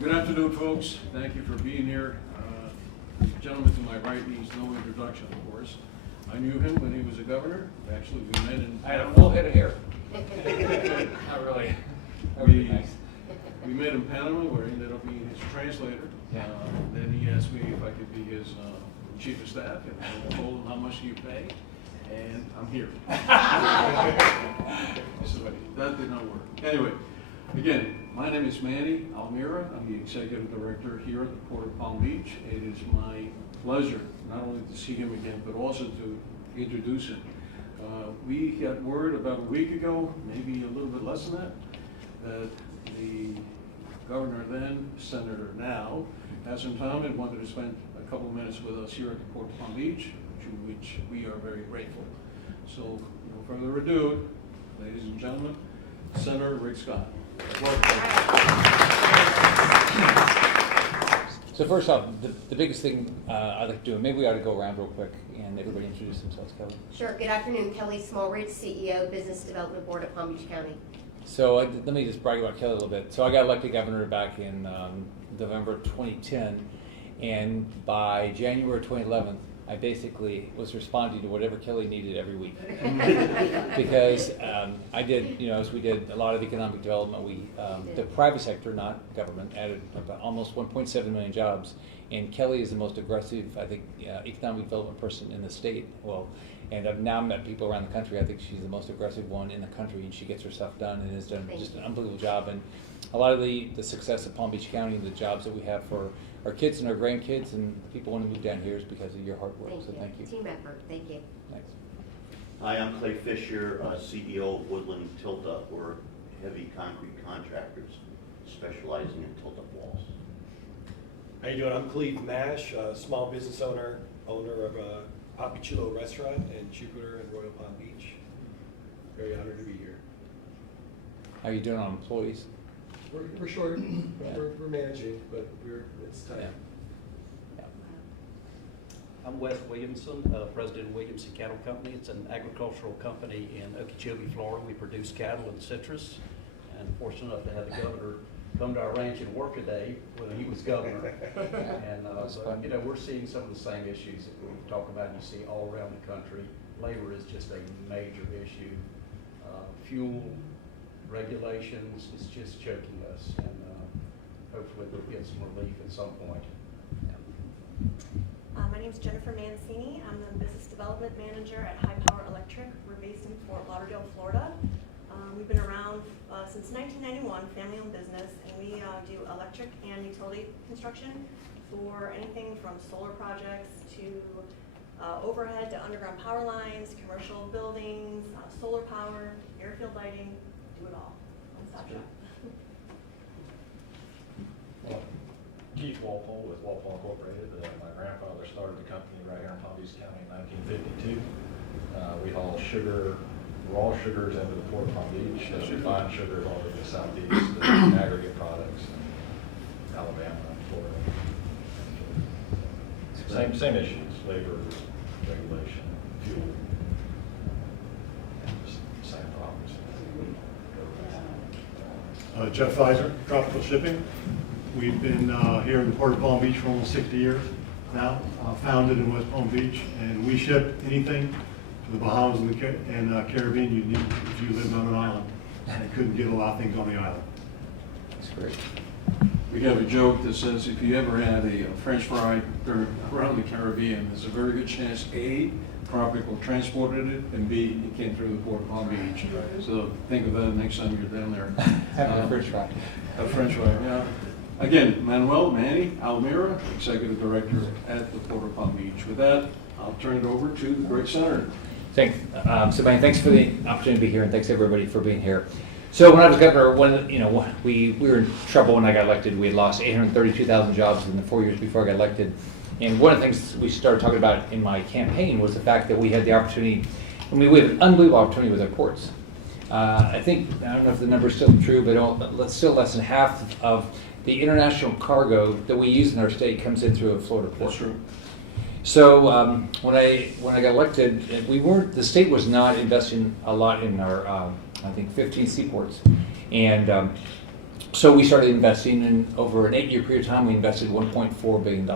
Good afternoon, folks. Thank you for being here. The gentleman to my right needs no introduction, of course. I knew him when he was a governor. Actually, we met in... I had a full head of hair. Not really. We met in Panama, where he ended up being his translator. Yeah. Then he asked me if I could be his chief of staff, and I told him how much do you pay, and I'm here. So that did not work. Anyway, again, my name is Manny Almira. I'm the executive director here at the Port of Palm Beach. It is my pleasure not only to see him again, but also to introduce him. We got word about a week ago, maybe a little bit less than that, that the governor then, senator now, had some time and wanted to spend a couple of minutes with us here at the Port of Palm Beach, to which we are very grateful. So, no further ado, ladies and gentlemen, Senator Rick Scott. So first off, the biggest thing I'd like to do, and maybe we ought to go around real quick and everybody introduce themselves. Kelly. Sure. Good afternoon. Kelly Smallwood, CEO, Business Development Board of Palm Beach County. So let me just brag about Kelly a little bit. So I got elected governor back in November 2010, and by January 2011, I basically was responding to whatever Kelly needed every week. Because I did, as we did a lot of economic development, the private sector, not government, added about almost 1.7 million jobs. And Kelly is the most aggressive, I think, economic development person in the state. Well, and I've now met people around the country. I think she's the most aggressive one in the country, and she gets her stuff done and has done just an unbelievable job. And a lot of the success of Palm Beach County and the jobs that we have for our kids and our grandkids and people want to move down here is because of your hard work. Thank you. Team effort. Thank you. Thanks. Hi, I'm Clay Fisher, CEO of Woodland Tilt-Up. We're heavy concrete contractors specializing in tilt-up walls. How you doing? I'm Cleve Mash, small business owner of a Papi Chulo restaurant in Jupiter and Royal Palm Beach. Very honored to be here. How are you doing on employees? We're short. Yeah. We're managing, but it's tight. Yeah. I'm Wes Williamson, president of Williamson Cattle Company. It's an agricultural company in Okeechobee, Florida. We produce cattle and citrus, and fortunate enough to have the governor come to our ranch and work a day when he was governor. And so, we're seeing some of the same issues that we talk about and you see all around the country. Labor is just a major issue. Fuel regulations is just choking us, and hopefully we'll get some relief at some point. My name is Jennifer Mancini. I'm the Business Development Manager at High Power Electric. We're based in Fort Lauderdale, Florida. We've been around since 1991, family-owned business, and we do electric and utility construction for anything from solar projects to overhead to underground power lines, commercial buildings, solar power, airfield lighting, do it all. One-stop shop. Keith Walpole with Walpole Incorporated. My grandfather started the company right here in Palm Beach County in 1952. We haul sugar, raw sugars into the Port of Palm Beach, refined sugars all over the southeast, aggregate products, Alabama, Florida. Same issues, labor, regulation, fuel, same problems. Jeff Pfizer, Tropical Shipping. We've been here in the Port of Palm Beach for almost 60 years now, founded in West Palm Beach, and we ship anything to the Bahamas and the Caribbean you need if you lived on an island. And couldn't get a lot of things on the island. That's great. We have a joke that says if you ever had a French fry around the Caribbean, there's a very good chance A, Tropical transported it, and B, it came through the Port of Palm Beach. So think of that next time you're down there. Having a French fry. A French fry, yeah. Again, Manny Almira, Executive Director at the Port of Palm Beach. With that, I'll turn it over to the great senator. Thanks, Manny, thanks for the opportunity to be here, and thanks everybody for being here. So when I was governor, we were in trouble when I got elected. We had lost 832,000 jobs in the 4 years before I got elected. And one of the things we started talking about in my campaign was the fact that we had the opportunity, we have an unbelievable opportunity with our ports. I don't know if the number is still true, but still less than half of the international cargo that we use in our state comes in through a Florida port. That's true. So when I got elected, the state was not investing a lot in our, I think 15 seaports. And So we started investing, and over an 8-year period of time, we invested $1.4 billion.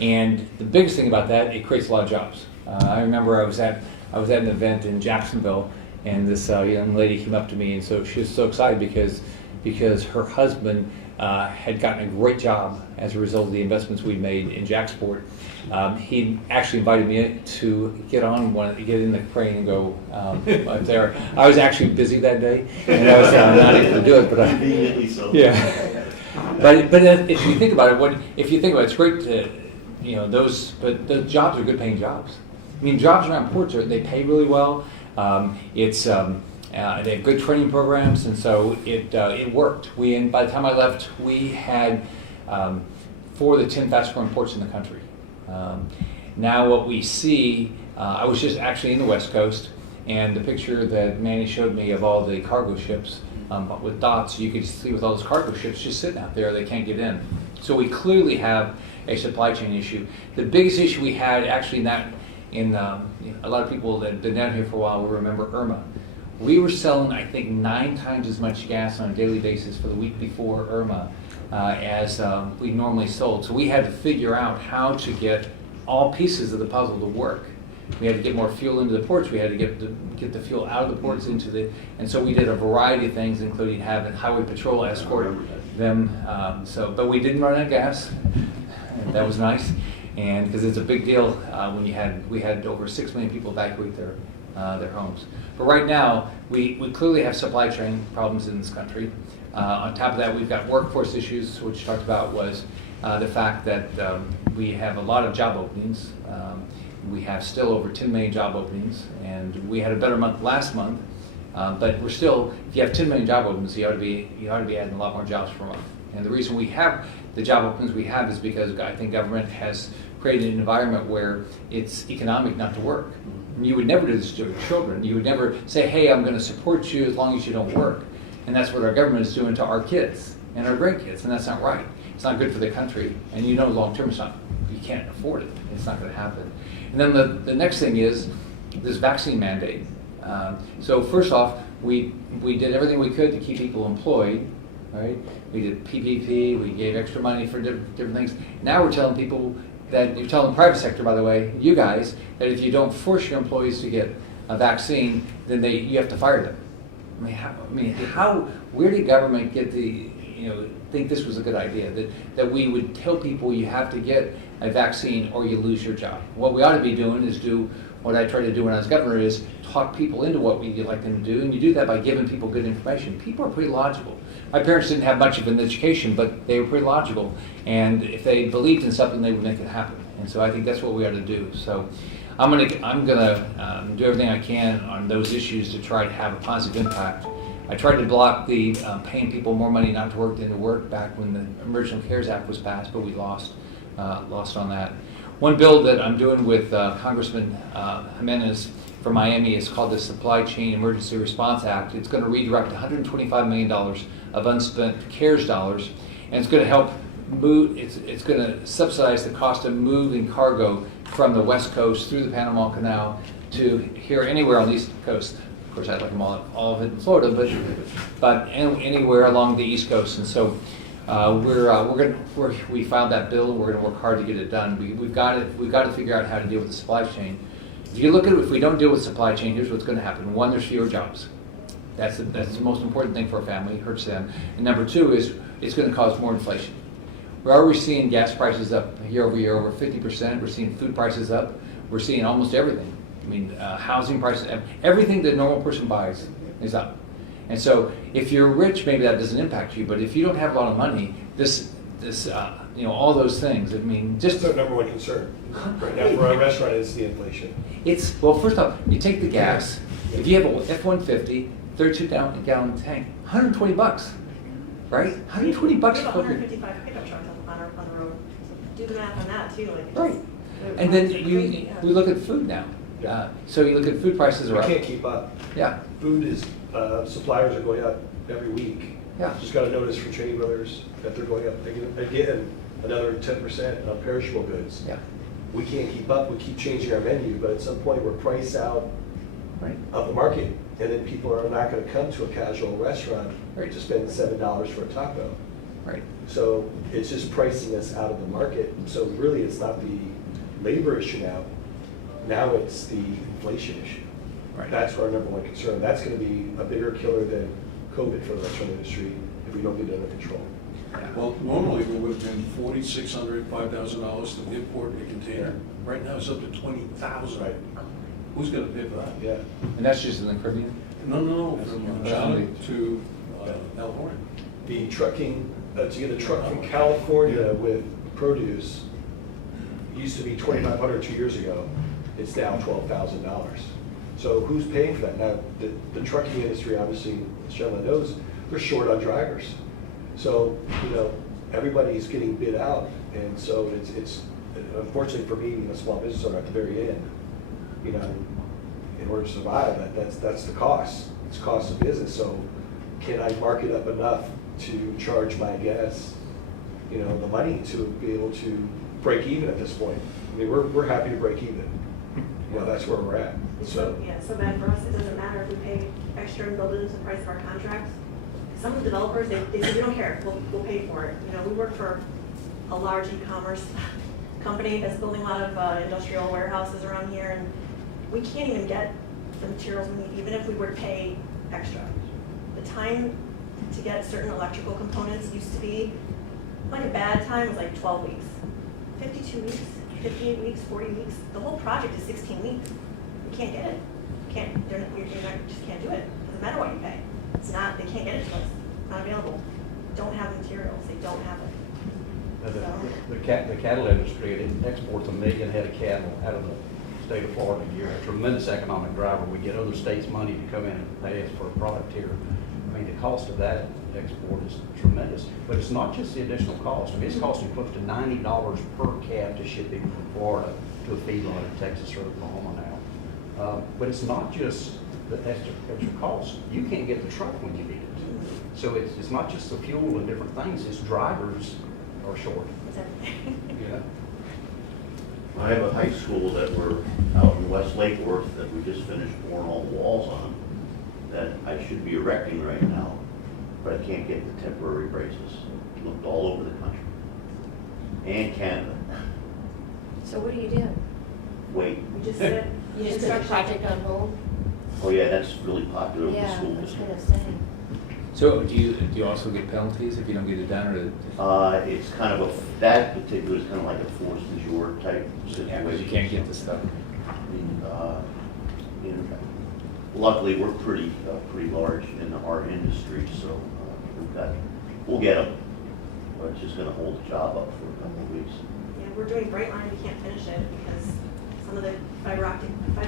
And the biggest thing about that, it creates a lot of jobs. I remember I was at an event in Jacksonville, and this young lady came up to me, and so she was so excited because her husband had gotten a great job as a result of the investments we made in Jacksport. He actually invited me to get in the crane and go up there. I was actually busy that day, and I was not able to do it. But Conveniently so. yeah. But if you think about it, it's great to, but the jobs are good paying jobs. I mean, jobs around ports they pay really well. They have good training programs, and so it worked. And by the time I left, we had 4 of the 10 fastest growing ports in the country. Now what we see, I was just actually in the West Coast, and the picture that Manny showed me of all the cargo ships with dots, you could see with all those cargo ships just sitting out there, they can't get in. So we clearly have a supply chain issue. The biggest issue we had actually a lot of people that have been down here for a while will remember Irma. We were selling, I think, 9 times as much gas on a daily basis for the week before Irma as we normally sold. So we had to figure out how to get all pieces of the puzzle to work. We had to get more fuel into the ports. We had to get the fuel out of the ports and so we did a variety of things, including having highway patrol escort them. But we didn't run out of gas. That was nice, and because it's a big deal when we had over 6 million people evacuate their homes. But right now, we clearly have supply chain problems in this country. On top of that, we've got workforce issues, which talked about was the fact that we have a lot of job openings. We have still over 10 million job openings, and we had a better month last month. But we're still, if you have 10 million job openings, you ought to be adding a lot more jobs per month. And the reason we have the job openings we have is because I think government has created an environment where it's economic not to work. You would never do this to your children. You would never say, hey, I'm going to support you as long as you don't work. And that's what our government is doing to our kids and our grandkids, and that's not right. It's not good for the country, and long term you can't afford it. It's not going to happen. And then the next thing is this vaccine mandate. So first off, we did everything we could to keep people employed, right? We did PPP, we gave extra money for different things. Now we're telling people that, you're telling the private sector, by the way, you guys, that if you don't force your employees to get a vaccine, then you have to fire them. Where did government get think this was a good idea, that we would tell people you have to get a vaccine or you lose your job? What we ought to be doing is do what I tried to do when I was governor, is talk people into what we'd like them to do, and you do that by giving people good information. People are pretty logical. My parents didn't have much of an education, but they were pretty logical, and if they believed in something, they would make it happen. And so I think that's what we ought to do. So I'm gonna do everything I can on those issues to try to have a positive impact. I tried to block the paying people more money not to work than to work back when the Emergency Cares Act was passed, but we lost on that. One bill that I'm doing with Congressman Jimenez from Miami is called the Supply Chain Emergency Response Act. It's going to redirect $125 million of unspent CARES dollars, and it's going to help move. It's going to subsidize the cost of moving cargo from the West Coast through the Panama Canal to here, anywhere on the East Coast. Of course, I'd like them all of it in Florida, but anywhere along the East Coast. And so we filed that bill, and we're going to work hard to get it done. We've got to figure out how to deal with the supply chain. If you look at it, if we don't deal with supply chain, here's what's going to happen. One, there's fewer jobs. That's the most important thing for a family. It hurts them. And number two is it's going to cause more inflation. We're already seeing gas prices up year over year over 50%. We're seeing food prices up. We're seeing almost everything. I mean, housing prices, everything that a normal person buys is up. And so if you're rich, maybe that doesn't impact you. But if you don't have a lot of money, all those things, I mean, just... That's our number one concern right now for our restaurant is the inflation. Well, first off, you take the gas. If you have a F-150, 32-gallon tank, $120, right? $120 We have for 155 pickup trucks on the road. So do the math on that too. Right. And then we look at food now. So you look at food prices are up. We can't keep up. Yeah. Food is, suppliers are going up every week. Yeah. Just got a notice from Trading Brothers that they're going up again another 10% on perishable goods. Yeah. We can't keep up. We keep changing our menu, but at some point we're priced out Right. of the market. And then people are not gonna come to a casual restaurant Right. to spend $7 for a taco. Right. So it's just pricing us out of the market. So really, it's not the labor issue now. Now it's the inflation issue. Right. That's our number one concern. That's gonna be a bigger killer than COVID for the restaurant industry if we don't get it under control. Well, normally it would have been $4,600, $5,000 to import a container. Right now it's up to $20,000. Right. Who's gonna pay for that? Yeah. And that's just in the Caribbean? No, from China to California. The trucking, to get a truck from California with produce used to be $2,500 2 years ago. It's now $12,000. So who's paying for that? Now, the trucking industry, obviously, as gentleman knows, they're short on drivers. So, everybody's getting bid out, and so it's unfortunately for me, being a small business owner at the very end, in order to survive, that's the cost. It's cost of business. So can I mark it up enough to charge my guests, the money to be able to break even at this point? I mean, we're happy to break even. That's where we're at. So bad for us, it doesn't matter if we pay extra and build it into the price of our contracts. Some of the developers, they say, we don't care, we'll pay for it. We work for a large e-commerce company that's building a lot of industrial warehouses around here, and we can't even get the materials we need, even if we were to pay extra. The time to get certain electrical components used to be, like a bad time was like 12 weeks. 52 weeks, 58 weeks, 40 weeks, the whole project is 16 weeks. You can't get it. Just can't do it. Doesn't matter what you pay. They can't get it to us. It's not available. Don't have the materials. They don't have it. The cattle industry, it exports 1 million head of cattle out of the state of Florida a year. A tremendous economic driver. We get other states' money to come in and pay us for a product here. I mean, the cost of that export is tremendous. But it's not just the additional cost. I mean, it's costing close to $90 per cab to ship it from Florida to a feedlot in Texas or Oklahoma now. But it's not just the extra cost. You can't get the truck when you need it. So it's not just the fuel and different things. It's drivers are short. Yeah. I have a high school that we're out in West Lake Worth that we just finished pouring all the walls on, that I should be erecting right now, but I can't get the temporary braces. Looked all over the country and Canada. So what do you do? Wait, We just said, You just put the project on hold? oh yeah, that's really popular with the Yeah, school I was district. gonna say. So do you also get penalties if you don't get it done, or? It's kind of that particular is kind of like a force majeure type Yeah, situation. because you can't get the stuff. Luckily, we're pretty large in our industry, so we'll get them. But it's just gonna hold the job up for a couple of weeks. Yeah, we're doing Brightline, we can't finish it because some of the fiber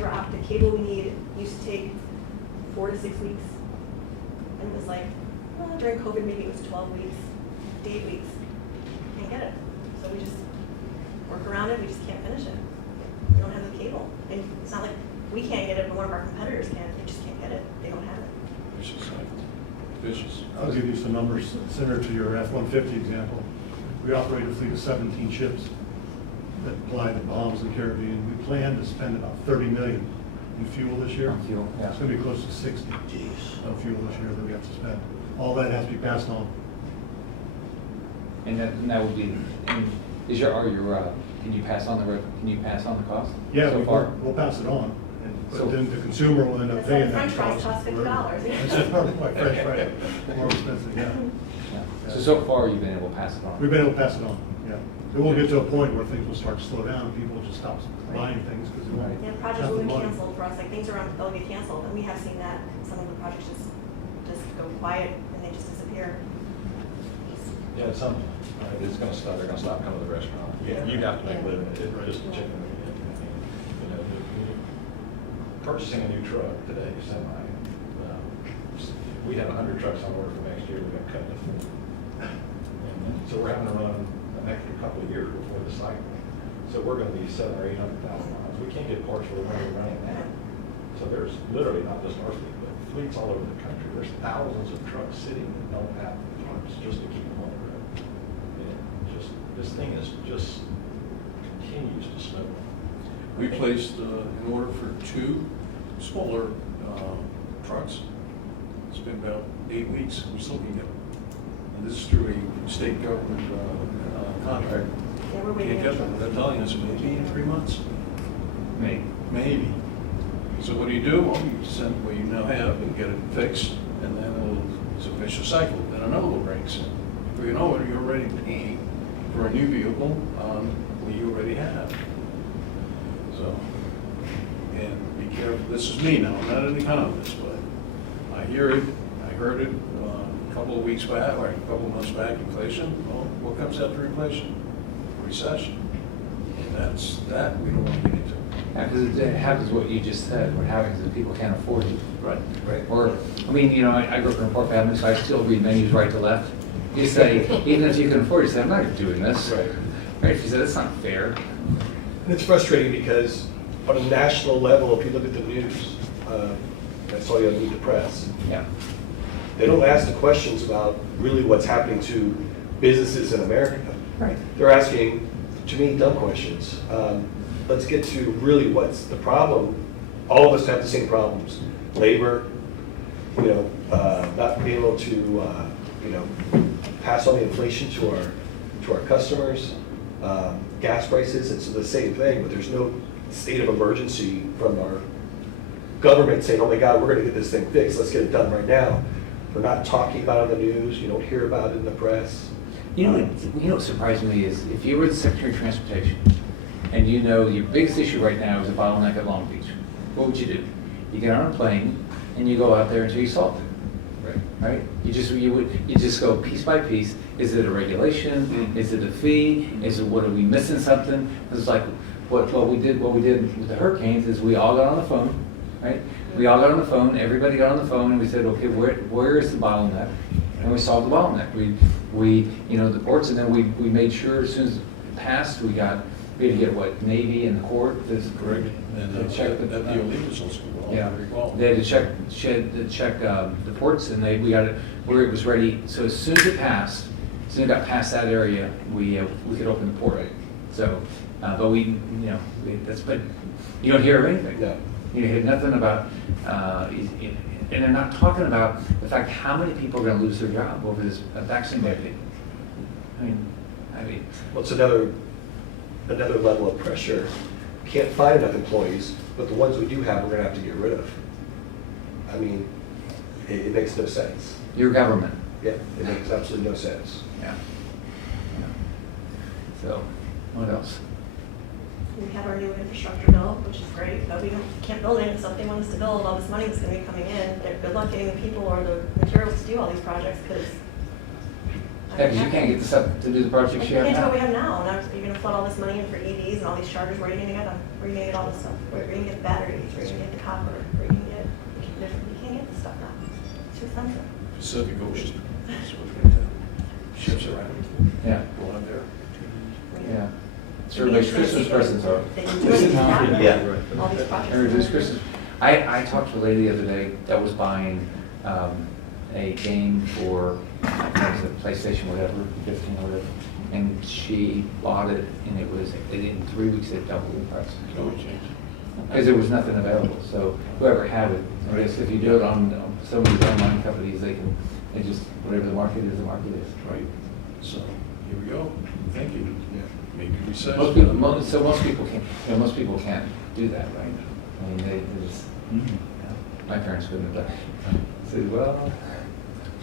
optic cable we need used to take 4 to 6 weeks. And it was like, well, during COVID, maybe it was 12 weeks, 8 weeks. Can't get it. So we just work around it, we just can't finish it. We don't have the cable. And it's not like we can't get it, but one of our competitors can. They just can't get it. They don't have it. Vicious. I'll give you some numbers similar to your F-150 example. We operate a fleet of 17 ships that fly the Bahamas and Caribbean. We plan to spend about $30 million in fuel this year. On fuel, yeah. It's gonna be close to 60 of fuel this year that we have to spend. All that has to be passed on. And that would be, can you pass on the cost? Yeah, So far? we'll pass it on, So- but then the consumer will end up That's paying like that French cost. fries cost $50. That's probably quite fresh, right? More expensive, yeah. Yeah. So far you've been able to pass it on? We've been able to pass it on, yeah. It won't get to a point where things will start to slow down and people will just stop buying things because they won't Yeah, have projects the will get money. canceled for us, like things around, they'll get canceled, and we have seen that. Some of the projects just go quiet and they just disappear. Yeah, at some point, it's gonna stop, they're gonna stop coming to the restaurant. Yeah. You have to make a Yeah. living, it's just a chicken. Purchasing a new truck today, semi, we have 100 trucks on order for next year, we're gonna cut to 40. And so we're having to run an extra couple of years before the cycle. So we're gonna be 700,000 or 800,000 miles. We can't get parts for the one we're running now. So there's literally not just our fleet, but fleets all over the country. There's thousands of trucks sitting that don't have parts just to keep them on the road. And this thing is just continues to snowball. We placed an order for 2 smaller trucks. It's been about 8 weeks, we still can get them. And this is through a state government contract. Yeah, we're waiting. Can't get them, they're telling us maybe in 3 months. Maybe. So what do? Well, you send what you now have and get it fixed, and then it's a vicious cycle. Then another one breaks in. Before you know it, you're already paying for a new vehicle on what you already have. So, and be careful. This is me now. I'm not an economist, but I hear it. I heard it a couple of weeks back, or a couple of months back. Inflation. Well, what comes after inflation? Recession. And that's that we don't want to get into. Yeah, because it happens what you just said. What happens is people can't afford it. Right. Or, I mean, you know, I grew up in a poor family, so I still read menus right to left. You say, even if you can afford it, you say, I'm not doing this. Right. Right? If you say, that's not fair. And it's frustrating because on a national level, if you look at the news, that's all you have to read the press. Yeah. They don't ask the questions about really what's happening to businesses in America. Right. They're asking, to me, dumb questions. Let's get to really what's the problem. All of us have the same problems. Labor, not being able to, pass on the inflation to our customers. Gas prices, it's the same thing, but there's no state of emergency from our government saying, oh my God, we're gonna get this thing fixed, let's get it done right now. We're not talking about it in the news, you don't hear about it in the press. You know what surprised me is if you were the Secretary of Transportation and you know your biggest issue right now is a bottleneck at Long Beach, what would you do? You get on a plane and you go out there until you solve it. Right? You just go piece by piece. Is it a regulation? Mm-hmm. Is it a fee? Is it what are we missing something? It's like what we did with the hurricanes is we all got on the phone, right? We all got on the phone, everybody got on the phone and we said, okay, where is the bottleneck? And we solved the bottleneck. We the ports, and then we made sure as soon as it passed, we had to get what, Navy and the Corps. Correct. And check the DOE was also yeah. very well. They had to check the ports, and we got it where it was ready. So as soon as it passed, as soon as it got past that area, we could open the port. So, but but you don't hear anything. No. You hear nothing about, and they're not talking about the fact how many people are going to lose their job over this vaccine mandate. I mean, Well, it's another level of pressure. Can't find enough employees, but the ones we do have, we're gonna have to get rid of. I mean, it makes no sense. your government. Yeah, it makes absolutely no sense. Yeah. So, what else? We have our new infrastructure bill, which is great, but we can't build it, if something wants to build, all this money that's gonna be coming in, good luck getting the people or the materials to do all these projects, because. Yeah, because you can't get the stuff to do the projects you You have can't do what we now. have now, and you're gonna flood all this money in for EVs and all these chargers, where are you gonna get them? Where are you gonna get all this stuff? Where are you gonna get the batteries? Where are you gonna get the copper? Where are you gonna get, you can't get the stuff now, it's too expensive. Pacific Ocean. That's what we're gonna do. Ships around. Yeah. Go on there. Yeah. So everybody's Christmas presents are. They can do it, Yeah. all these projects. Everybody's Christmas. I talked to a lady the other day that was buying a game for what was it, PlayStation, whatever, 15 or whatever, and she bought it, and in 3 weeks it doubled in price. No change. Because there was nothing available, so whoever had it, I guess if you do it on some of these online companies, they just, whatever the market is, the market is. Right. So, here we go. Thank you. Yeah. Maybe recession. Most people can't do that, right? I mean, they just, my parents couldn't have done it. I said, well,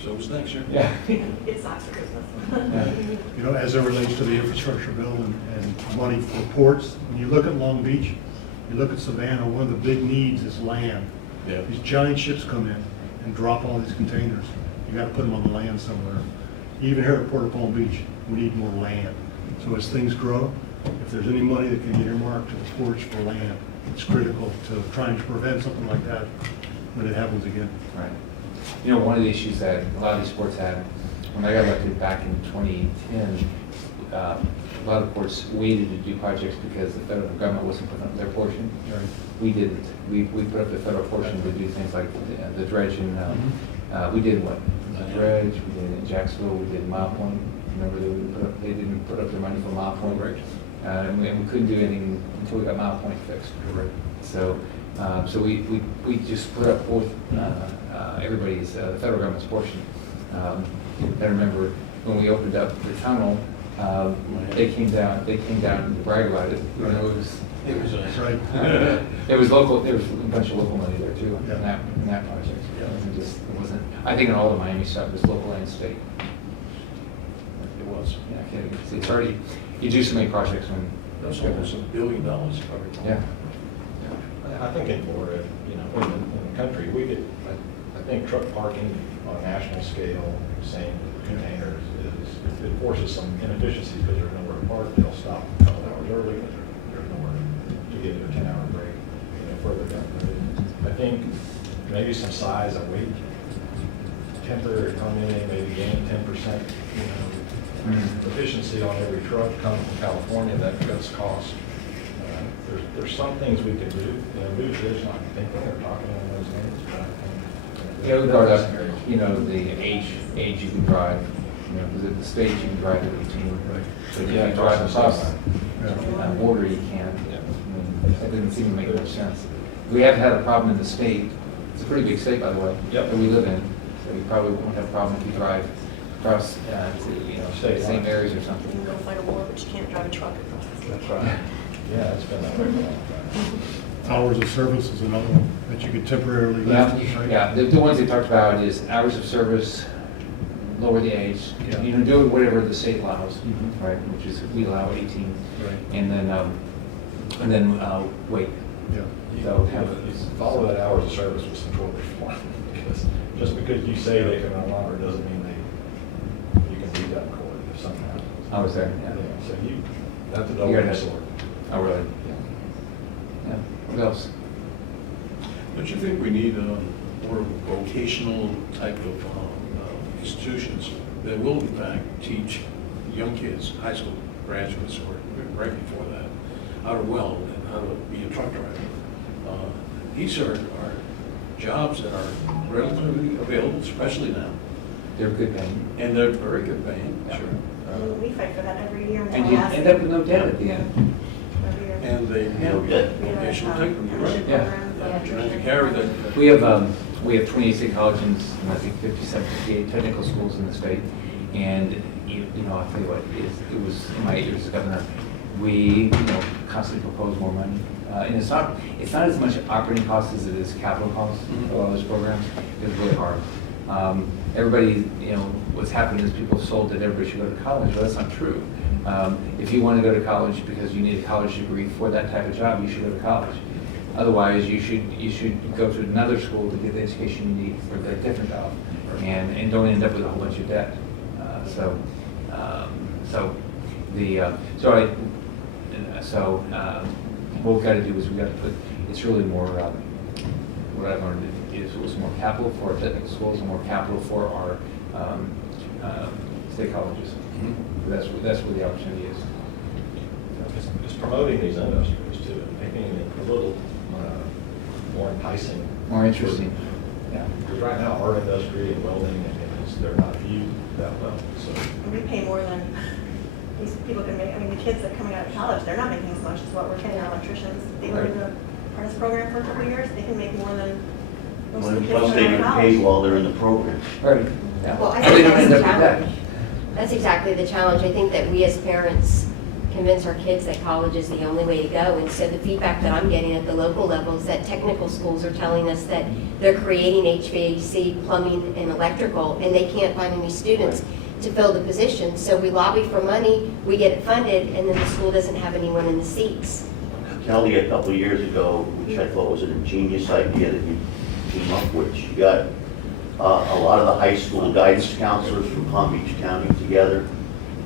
So it was next year. yeah. It sucks for Christmas. As it relates to the infrastructure bill and money for ports, when you look at Long Beach, you look at Savannah, one of the big needs is land. Yeah. These giant ships come in and drop all these containers. You gotta put them on the land somewhere. Even here at Port of Palm Beach, we need more land. So as things grow, if there's any money that can get earmarked to the ports for land, it's critical to trying to prevent something like that when it happens again. Right. One of the issues that a lot of these ports had, when I got elected back in 2010, a lot of ports waited to do projects because the federal government wasn't putting up their portion. Right. We didn't. We put up the federal portion to do things like the dredge and we did what? The dredge, we did in Jacksonville, we did Mile Point. Remember they didn't put up their money for Mile Point. Right. And we couldn't do anything until we got Mile Point fixed. Correct. So So we just put up both everybody's, the federal government's portion. I remember when we opened up the tunnel, they came down to brag about it. You know, It was That's a, right. there was a bunch of local money there too Yeah. in that project. It wasn't, I think in all the Miami stuff was local and state. it was. Yeah, kidding. It's already, you do so many projects when. That's almost $1 billion, if I recall. Yeah. I think in Florida, you know, in the country, we get, I think truck parking on a national scale, same containers, it forces some inefficiencies because there's nowhere to park. They'll stop a couple hours early, but there's nowhere to get a 10-hour break, you know, further down the road. I think maybe some size and weight, temporary permitting, maybe gain 10%, you know, efficiency on every truck coming from California, that cuts costs. There's some things we can do, you know, Lou's just not thinking or talking on those things, but I think. Yeah, we brought up, you know, the age you can drive, you know, because at the stage you can drive at 18. So if you drive across the border, you can't. I mean, that didn't seem to make much sense. We have had a problem in the state. It's a pretty big state, by the way, Yep. that we live in. So you probably won't have a problem if you drive across to, you know, State the same line. areas or You something. can go fight a war, but you can't drive a truck across the state. That's right. Yeah, it's been that way for a long time. Hours of service is another one that you could temporarily Yeah, lift, right? yeah, the ones they talked about is hours of service, lower the age, Yeah. you know, do whatever the state allows, Mhm. right, which is, we allow 18. Right. And then wait. Yeah. So have You follow that hours of service with some control reform, because just because you say they can run longer doesn't mean you can beat that in court if something happens. I was there, Yeah, yeah. so that's a You double gotta edged have- sword. Oh, really? Yeah. What else? Don't you think we need more vocational type of institutions that will in fact teach young kids, high school graduates or right before that, how to weld and how to be a truck driver? These are jobs that are relatively available, especially now, They're good paying. and they're very good paying, Yeah. sure. We fight for that every year in And you Tallahassee. end up with no debt at the end. Every year. And they have We have, vocational technical, you're right. Yeah. programs, Trying to carry that. We have 28 state colleges and I think 57, 58 technical schools in the state. And you know, I'll tell you what, it was in my years as governor, we, you know, constantly propose more money. And it's not as much operating costs as it is capital costs of all those programs. It's really hard. Everybody, you know, what's happened is people sold that everybody should go to college. Well, that's not true. If you want to go to college because you need a college degree for that type of job, you should go to college. Otherwise, you should go to another school to get the education you need for that different job, and don't end up with a whole bunch of debt. What we've got to do is we've got to put. It's really more. What I've learned is it was more capital for our technical schools and more capital for our state colleges. That's where the opportunity is. It's promoting these industries too, and making it a little more enticing. More interesting. Yeah. Because right now, our industry and welding, they're not viewed that well, so. And we pay more than these people can make. I mean, the kids that are coming out of college, they're not making as much as what we're paying our electricians. They learn the apprentice program for a couple of years, they can make more than most of the kids Plus, they coming get out of paid college. while they're in the program. Right. Yeah. Well, I And they think don't that's end the up with that. challenge. That's exactly the challenge. I think that we as parents convince our kids that college is the only way to go. And so the feedback that I'm getting at the local level is that technical schools are telling us that they're creating HVAC, plumbing, and electrical, and they can't find any students to fill the position. So we lobby for money, we get it funded, and then the school doesn't have anyone in the seats. Kelly, a couple of years ago, which I thought was an ingenious idea that you came up with, she got a lot of the high school guidance counselors from Palm Beach County together,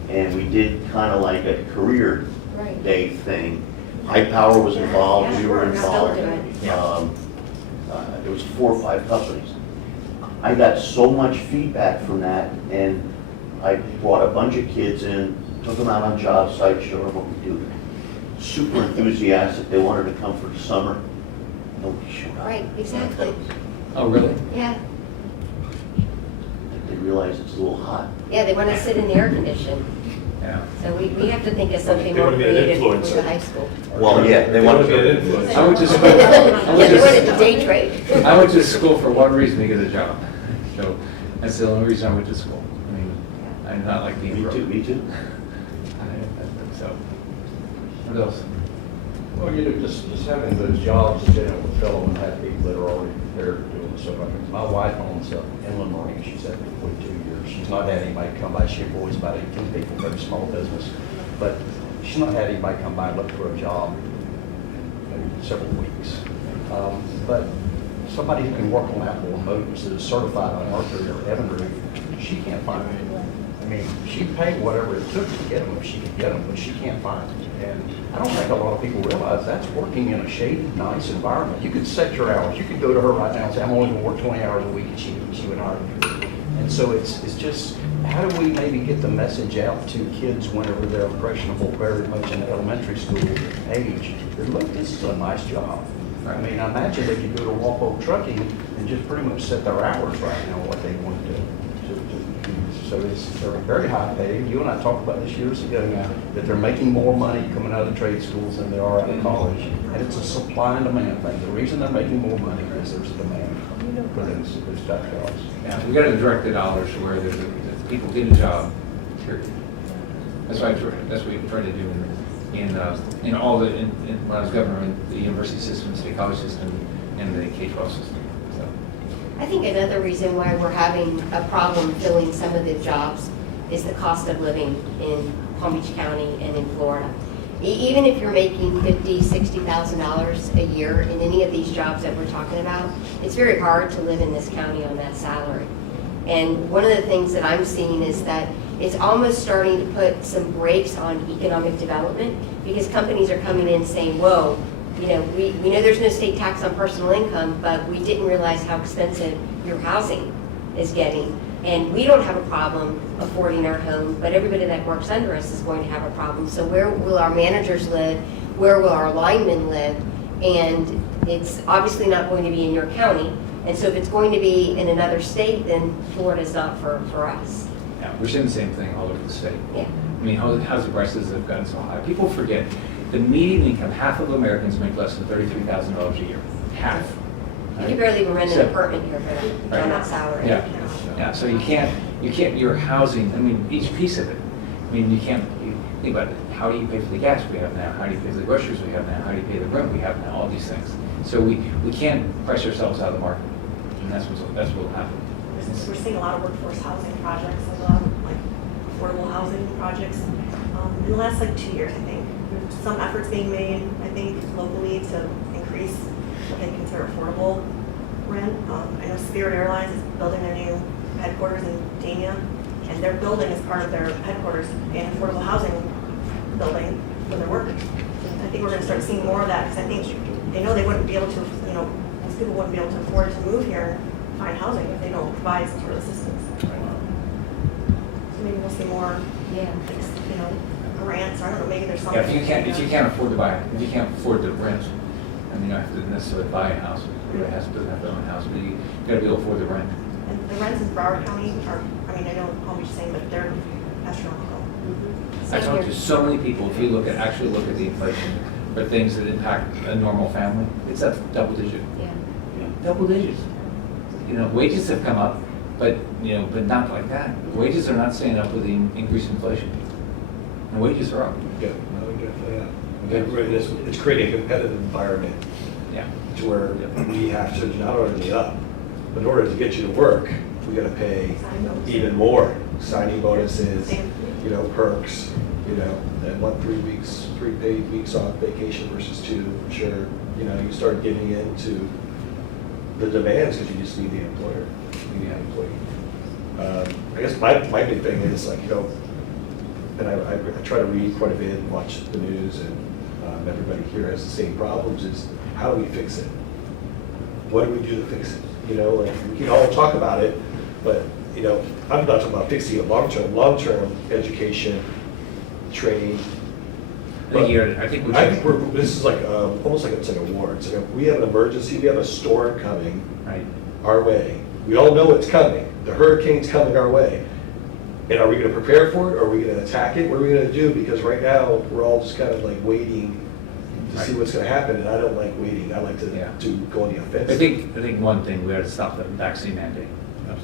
and we did kind of like a career Right. day thing. High Power was involved, Yeah, we were we're still involved. doing There was 4 or 5 companies. I got so much feedback from that, and I brought a bunch of kids in, took them out on job sites, showed them what we do. Super enthusiastic, they wanted to come for the summer. Nobody showed up. Right, exactly. Oh, really? Yeah. They realize it's a little hot. Yeah, they want to sit in the air condition. Yeah. So we have to think of something They more wanna be an creative with influencer. the high school. Well, yeah, they want to be an influencer. I went to school. Yeah, they wanted to day trade. I went to school for one reason, to get a job. So that's the only reason I went to school. I mean, I'm not like being Me broke. too, me too. So, what else? Well, you know, just having those jobs in general with fellow and have people that are already there doing the stuff. My wife owns an inland marine, she's had it for 42 years. She's not had anybody come by, she employs about 18 people, very small business. But she's not had anybody come by and look for a job in several weeks. But somebody who can work on Apple motors that is certified on Mercury or Evinrude, she can't find it. I mean, she'd pay whatever it took to get them if she could get them, but she can't find them. And I don't think a lot of people realize that's working in a shady, nice environment. You could set your hours. You could go to her right now and say, I'm only going to work 20 hours a week, and she would hire you. And so it's just, how do we maybe get the message out to kids whenever they're impressionable, very much in the elementary school age, that look, this is a nice job. I mean, I imagine they could go to Walpole Trucking and just pretty much set their hours right now, what they want to do. So they're very high paid. You and I talked about this years ago, that they're making more money coming out of the trade schools than they are out of college. And it's a supply and demand thing. The reason they're making more money is there's a demand for those type of jobs. Yeah, we got to direct the dollars to where there's people get a job. Period. That's what we try to do in all the when I was governor in the university system, state college system, and the K-12 system. So. I think another reason why we're having a problem filling some of the jobs is the cost of living in Palm Beach County and in Florida. Even if you're making $50,000, $60,000 a year in any of these jobs that we're talking about, it's very hard to live in this county on that salary. And one of the things that I'm seeing is that it's almost starting to put some brakes on economic development, because companies are coming in saying, whoa, you know, we know there's no state tax on personal income, but we didn't realize how expensive your housing is getting. And we don't have a problem affording our home, but everybody that works under us is going to have a problem. So where will our managers live? Where will our linemen live? And it's obviously not going to be in your county. And so if it's going to be in another state, then Florida's not for us. Yeah, we're seeing the same thing all over the state. Yeah. I mean, housing prices have gotten so high. People forget the median income, half of Americans make less than $33,000 a year. Half. You can barely even rent an apartment here for that, on that salary. Yeah, yeah. So you can't. Your housing. I mean, each piece of it. I mean, you can't. Think about it. How do you pay for the gas we have now? How do you pay for the groceries we have now? How do you pay the rent we have now? All these things. So we can't price ourselves out of the market, and that's what will happen. We're seeing a lot of workforce housing projects, like a lot of like affordable housing projects in the last like 2 years, I think. There's some efforts being made, I think, locally to increase what they consider affordable rent. I know Spirit Airlines is building a new headquarters in Dania, and they're building as part of their headquarters an affordable housing building for their workers. And I think we're going to start seeing more of that, because I think they know they wouldn't be able to, you know, most people wouldn't be able to afford to move here and find housing if they don't provide some sort of assistance. So maybe we'll see more, Yeah. you know, grants, or I don't know, maybe there's something. Yeah, if you can't afford to buy, if you can't afford to rent, I mean, you don't have to necessarily buy a house. Everybody doesn't have to own a house, but you got to be able to afford the rent. And the rents in Broward County are, I mean, I know Palm Beach is saying, but they're astronomical. I talked to so many people. If you actually look at the inflation for things that impact a normal family, it's up double digit. Yeah. Double digits. You know, wages have come up, but but not like that. Wages are not staying up with the increased inflation. And wages are up. Yeah, no, definitely, yeah. It's creating a competitive environment Yeah. to where we have to not only up, but in order to get you to work, we got to pay even more. Signing bonuses, perks, and 3 paid weeks off vacation versus 2. Sure, you start getting into the demands because you just need the employer, you need the employee. I guess my big thing is and I try to read quite a bit and watch the news, and everybody here has the same problems, is how do we fix it? What do we do to fix it? We can all talk about it, but I'm not talking about fixing it long-term education, training. I think this is like almost like it's like a war. It's like we have an emergency, we have a storm coming right. our way. We all know it's coming. The hurricane's coming our way. And are we gonna prepare for it, or are we gonna attack it? What are we gonna do? Because right now, we're all just kind of like waiting to see what's gonna happen, and I don't like waiting. I like Yeah. to go on the offensive. I think one thing, we ought to stop the vaccine mandate.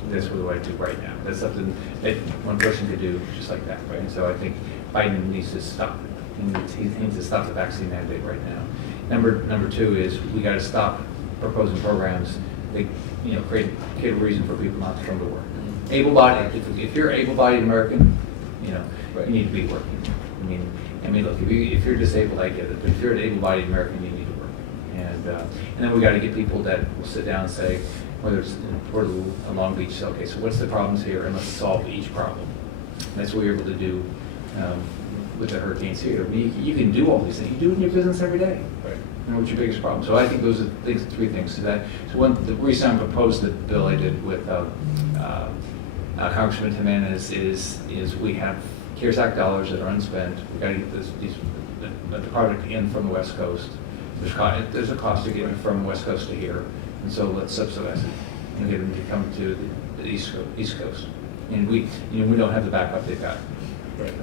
That's what we want to do right now. That's something that one person could do just like that, right? So I think Biden needs to stop it. He needs to stop the vaccine mandate right now. Number two is we got to stop proposing programs that, create a reason for people not to come to work. Able-bodied, if you're an able-bodied American, you need to be working. I mean, look, if you're disabled, I get it, but if you're an able-bodied American, you need to work. And then we got to get people that will sit down and say, whether it's in Portland or Long Beach, say, okay, so what's the problems here, and let's solve each problem. That's what we're able to do with the hurricanes here. I mean, you can do all these things. You do it in your business every day. Right. What's your biggest problem? So I think those are three things. So the reason I proposed the bill I did with Congressman Timan is we have CARES Act dollars that are unspent. We got to get the project in from the West Coast. There's a cost to get it from the West Coast to here, and so let's subsidize it and get them to come to the East Coast. And we don't have the backup they've got. Right.